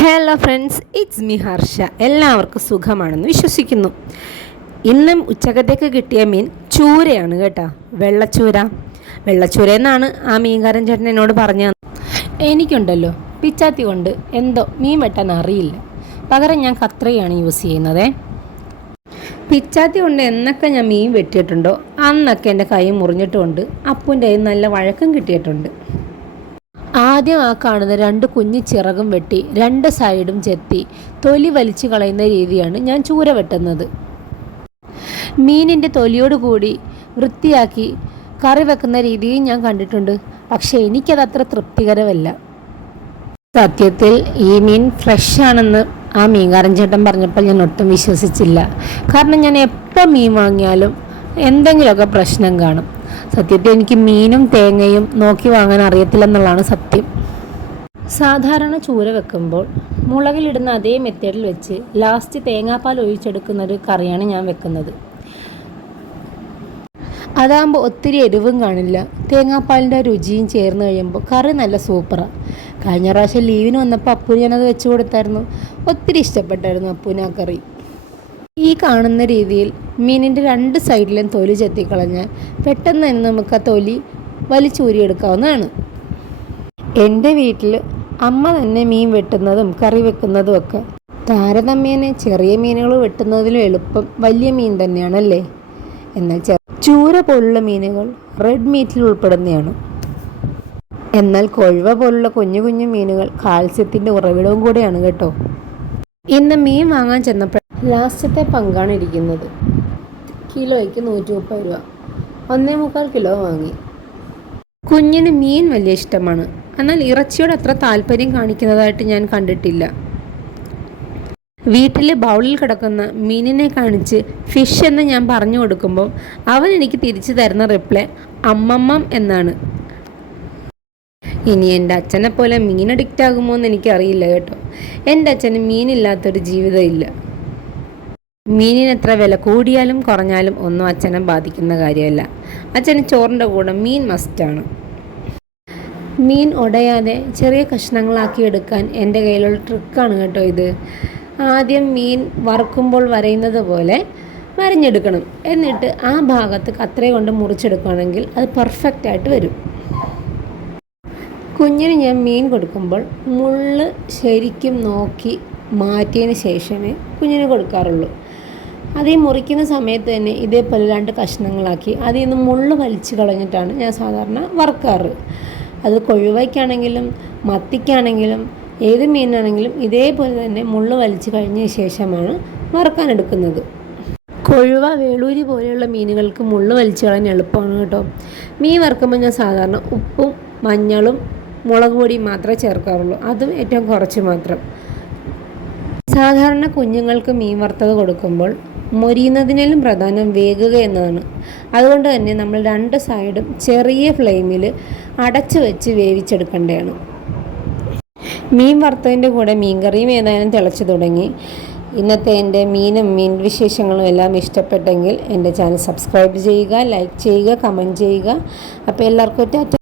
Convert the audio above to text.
Hello friends, it's me Harsha. എല്ലാവർക്കും സുഖമാണെന്ന് വിശ്വസിക്കുന്നു. ഇന്നും ഉച്ചക്കത്തേക്ക് കിട്ടിയ മീൻ ചൂരയാണ് കേട്ടോ. വെള്ളച്ചൂര എന്നാണ് ആ മീൻകാരൻ ചേട്ടൻ എന്നോട് പറഞ്ഞത്. എനിക്കുണ്ടല്ലോ പിച്ചാത്തി കൊണ്ട് എന്തോ മീൻ വെട്ടാൻ അറിയില്ല. പകരം ഞാൻ കത്രികയാണ് യൂസ് ചെയ്യുന്നത്. പിച്ചാത്തി കൊണ്ട് എന്നൊക്കെ ഞാൻ മീൻ വെട്ടിയിട്ടുണ്ടോ അന്നൊക്കെ എൻ്റെ കൈ മുറിഞ്ഞിട്ടുമുണ്ട്. അപ്പൂൻ്റെ കയ്യിൽ നല്ല വഴക്കം കിട്ടിയിട്ടുണ്ട്. ആദ്യം ആ കാണുന്ന 2 കുഞ്ഞു ചിറകും വെട്ടി 2 സൈഡും ചെത്തി തൊലി വലിച്ചു കളയുന്ന രീതിയാണ് ഞാൻ ചൂര വെട്ടുന്നത്. മീനിൻ്റെ തൊലിയോട് കൂടി വൃത്തിയാക്കി കറി വെക്കുന്ന രീതിയും ഞാൻ കണ്ടിട്ടുണ്ട്. പക്ഷേ എനിക്കത് അത്ര തൃപ്തികരമല്ല. സത്യത്തിൽ ഈ മീൻ ഫ്രഷ് ആണെന്ന് ആ മീൻകാരൻ ചേട്ടൻ പറഞ്ഞപ്പോൾ ഞാൻ ഒട്ടും വിശ്വസിച്ചില്ല. കാരണം ഞാൻ എപ്പോൾ മീൻ വാങ്ങിയാലും എന്തെങ്കിലുമൊക്കെ പ്രശ്നം കാണും. സത്യത്തിൽ എനിക്ക് മീനും തേങ്ങയും നോക്കി വാങ്ങാൻ അറിയത്തില്ലെന്നുള്ളതാണ് സത്യം. സാധാരണ ചൂര വെക്കുമ്പോൾ മുളകിലിടുന്ന അതേ മെത്തേഡിൽ വെച്ച് ലാസ്റ്റ് തേങ്ങാപ്പാൽ ഒഴിച്ചെടുക്കുന്ന ഒരു കറിയാണ് ഞാൻ വെക്കുന്നത്. അതാകുമ്പോൾ ഒത്തിരി എരിവും കാണില്ല, തേങ്ങാപ്പാലിൻ്റെ രുചിയും ചേർന്ന് കഴിയുമ്പോൾ കറി നല്ല സൂപ്പറാണ്. കഴിഞ്ഞ പ്രാവശ്യം ലീവിന് വന്നപ്പോൾ അപ്പൂന് ഞാനത് വെച്ച് കൊടുത്തായിരുന്നു. ഒത്തിരി ഇഷ്ടപ്പെട്ടായിരുന്നു അപ്പൂന് ആ കറി. ഈ കാണുന്ന രീതിയിൽ മീനിൻ്റെ 2 സൈഡിലും തൊലി ചെത്തിക്കളഞ്ഞാൽ പെട്ടെന്ന് തന്നെ നമുക്ക് ആ തൊലി വലിച്ചൂരിയെടുക്കാവുന്നതാണ്. എൻ്റെ വീട്ടിൽ അമ്മ തന്നെ മീൻ വെട്ടുന്നതും കറി വെക്കുന്നതും ഒക്കെ താരതമ്യേന ചെറിയ മീനുകൾ വെട്ടുന്നതിലും എളുപ്പം വലിയ മീൻ തന്നെയാണല്ലേ. എന്നാൽ ചൂര പോലുള്ള മീനുകൾ റെഡ് മീറ്റിൽ ഉൾപ്പെടുന്നതാണ്. എന്നാൽ കൊഴുവ പോലുള്ള കുഞ്ഞു കുഞ്ഞു മീനുകൾ കാൽസ്യത്തിൻ്റെ ഉറവിടവും കൂടെയാണ് കേട്ടോ. ഇന്ന് മീൻ വാങ്ങാൻ ചെന്നപ്പോൾ ലാസ്റ്റത്തെ പങ്കാണ് ഇരിക്കുന്നത്. കിലോയ്ക്ക് 130 രൂപ. 1.25 കിലോ വാങ്ങി. കുഞ്ഞിന് മീൻ വലിയ ഇഷ്ടമാണ്. എന്നാൽ ഇറച്ചിയോട് അത്ര താല്പര്യം കാണിക്കുന്നതായിട്ട് ഞാൻ കണ്ടിട്ടില്ല. വീട്ടിൽ ബൗളിൽ കിടക്കുന്ന മീനിനെ കാണിച്ച് ഫിഷ് എന്ന് ഞാൻ പറഞ്ഞു കൊടുക്കുമ്പോൾ അവൻ എനിക്ക് തിരിച്ചു തരുന്ന റിപ്ലൈ അമ്മമ്മം എന്നാണ്. ഇനി എൻ്റെ അച്ഛനെ പോലെ മീൻ അഡിക്റ്റ് ആകുമോ എന്ന് എനിക്കറിയില്ല കേട്ടോ. എൻ്റെ അച്ഛന് മീനില്ലാത്തൊരു ജീവിതമില്ല. മീനിന് എത്ര വില കൂടിയാലും കുറഞ്ഞാലും ഒന്നും അച്ഛനെ ബാധിക്കുന്ന കാര്യമല്ല. അച്ഛന് ചോറിൻ്റെ കൂടെ മീൻ മസ്റ്റാണ്. മീൻ ഉടയാതെ ചെറിയ കഷ്ണങ്ങളാക്കി എടുക്കാൻ എൻ്റെ കയ്യിലുള്ള ട്രിക്കാണ് കേട്ടോ ഇത്. ആദ്യം മീൻ വറുക്കുമ്പോൾ വരയുന്നത് പോലെ വരഞ്ഞെടുക്കണം. എന്നിട്ട് ആ ഭാഗത്ത് കത്രിക കൊണ്ട് മുറിച്ചെടുക്കുകയാണെങ്കിൽ അത് പെർഫെക്റ്റായിട്ട് വരും. കുഞ്ഞിന് ഞാൻ മീൻ കൊടുക്കുമ്പോൾ മുള്ള് ശരിക്കും നോക്കി മാറ്റിയതിന് ശേഷമേ കുഞ്ഞിന് കൊടുക്കാറുള്ളൂ. അത് ഈ മുറിക്കുന്ന സമയത്ത് തന്നെ ഇതേപോലെ 2 കഷ്ണങ്ങളാക്കി അതിൽ നിന്ന് മുള്ള് വലിച്ചു കളഞ്ഞിട്ടാണ് ഞാൻ സാധാരണ വറുക്കാറ്. അത് കൊഴുവയ്ക്കാണെങ്കിലും മത്തിക്കാണെങ്കിലും ഏത് മീനാണെങ്കിലും ഇതേപോലെ തന്നെ മുള്ള് വലിച്ചു കഴിഞ്ഞ ശേഷമാണ് വറുക്കാനെടുക്കുന്നത്. കൊഴുവ, വേളൂരി പോലെയുള്ള മീനുകൾക്ക് മുള്ള് വലിച്ചു കളയാൻ എളുപ്പമാണ് കേട്ടോ. മീൻ വറുക്കുമ്പോൾ ഞാൻ സാധാരണ ഉപ്പും മഞ്ഞളും മുളക് പൊടിയും മാത്രമേ ചേർക്കാറുള്ളൂ. അതും ഏറ്റവും കുറച്ച് മാത്രം. സാധാരണ കുഞ്ഞുങ്ങൾക്ക് മീൻ വറുത്തത് കൊടുക്കുമ്പോൾ മൊരിയുന്നതിനേലും പ്രധാനം വേകുക എന്നതാണ്. അതുകൊണ്ട് തന്നെ നമ്മൾ 2 സൈഡും ചെറിയ ഫ്ലെയിമിൽ അടച്ചു വെച്ച് വേവിച്ചെടുക്കേണ്ടതാണ്. മീൻ വറുത്തതിൻ്റെ കൂടെ മീൻകറിയും ഏതായാലും തിളച്ചു തുടങ്ങി. ഇന്നത്തെ എൻ്റെ മീൻ വിശേഷങ്ങളും എല്ലാം ഇഷ്ടപ്പെട്ടെങ്കിൽ എൻ്റെ ചാനൽ സബ്സ്ക്രൈബ് ചെയ്യുക, ലൈക്ക് ചെയ്യുക, കമൻറ്റ് ചെയ്യുക. അപ്പോൾ എല്ലാവർക്കും ടാറ്റ.